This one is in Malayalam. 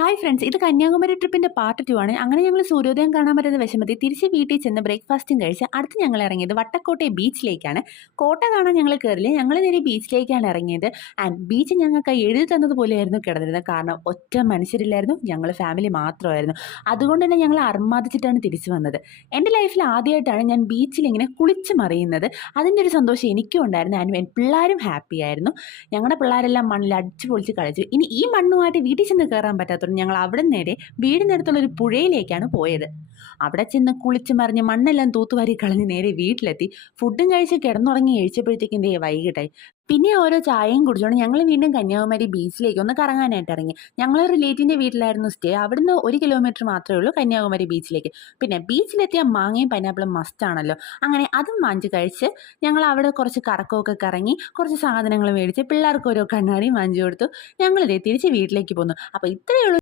ഹായ് ഫ്രണ്ട്സ്, ഇത് കന്യാകുമാരി ട്രിപ്പിന്റെ പാർട്ട് 2 ആണ്. അങ്ങനെ ഞങ്ങൾ സൂര്യോദയം കാണാൻ പറ്റുന്ന വിഷമത്തിൽ തിരിച്ച് വീട്ടിൽ ചെന്ന് ബ്രേക്ക്ഫാസ്റ്റും കഴിച്ച് അടുത്ത് ഞങ്ങൾ ഇറങ്ങിയത് വട്ടക്കോട്ടെ ബീച്ചിലേക്കാണ്. കോട്ട കാണാൻ ഞങ്ങൾ കയറില്ല, ഞങ്ങൾ നേരെ ബീച്ചിലേക്കാണ് ഇറങ്ങിയത്. ആൻഡ് ബീച്ച് ഞങ്ങൾക്ക് എഴുതി തന്നതുപോലെയായിരുന്നു കിടന്നിരുന്നത്. കാരണം ഒറ്റ മനുഷ്യരില്ലായിരുന്നു, ഞങ്ങൾ ഫാമിലി മാത്രമായിരുന്നു. അതുകൊണ്ട് തന്നെ ഞങ്ങൾ അർമാദിച്ചിട്ടാണ് തിരിച്ചു വന്നത്. എൻ്റെ ലൈഫിൽ ആദ്യമായിട്ടാണ് ഞാൻ ബീച്ചിൽ ഇങ്ങനെ കുളിച്ച് മറിയുന്നത്. അതിൻ്റെ ഒരു സന്തോഷം എനിക്കും ഉണ്ടായിരുന്നു. ആൻഡ് പിള്ളേരും ഹാപ്പി ആയിരുന്നു. ഞങ്ങളുടെ പിള്ളേരെല്ലാം മണ്ണിൽ അടിച്ചു പൊളിച്ച് കളിച്ചു. ഇനി ഈ മണ്ണുമായിട്ട് വീട്ടിൽ ചെന്ന് കയറാൻ പറ്റാത്തതുകൊണ്ട് ഞങ്ങൾ അവിടെ നേരെ വീടിനടുത്തുള്ള ഒരു പുഴയിലേക്കാണ് പോയത്. അവിടെ ചെന്ന് കുളിച്ച് മറിഞ്ഞ് മണ്ണെല്ലാം തൂത്തുവാരി കളഞ്ഞ് നേരെ വീട്ടിലെത്തി. ഫുഡും കഴിച്ച് കിടന്നുറങ്ങി എഴിച്ചപ്പോഴത്തേക്കും വൈകിട്ടായി. പിന്നെ ഓരോ ചായയും കുടിച്ചുകൊണ്ട് ഞങ്ങൾ വീണ്ടും കന്യാകുമാരി ബീച്ചിലേക്ക് ഒന്ന് കറങ്ങാനായിട്ട് ഇറങ്ങി. ഞങ്ങൾ റിലേറ്റീവിൻ്റെ വീട്ടിലായിരുന്നു സ്റ്റേ. അവിടുന്ന് 1 കിലോമീറ്റർ മാത്രമേ ഉള്ളൂ കന്യാകുമാരി ബീച്ചിലേക്ക്. പിന്നെ ബീച്ചിലെത്തിയ മാങ്ങയും പൈനാപ്പിളും മസ്റ്റാണല്ലോ. അങ്ങനെ അതും വാങ്ങിച്ച് കഴിച്ച് ഞങ്ങൾ അവിടെ കുറച്ച് കറക്കമൊക്കെ കറങ്ങി കുറച്ച് സാധനങ്ങൾ മേടിച്ച് പിള്ളേർക്ക് ഓരോ കണ്ണാടിയും വാങ്ങിച്ചു കൊടുത്തു. ഞങ്ങളിതേ തിരിച്ച് വീട്ടിലേക്ക് പോന്നു. അപ്പോൾ ഇത്രയേ ഉള്ളൂ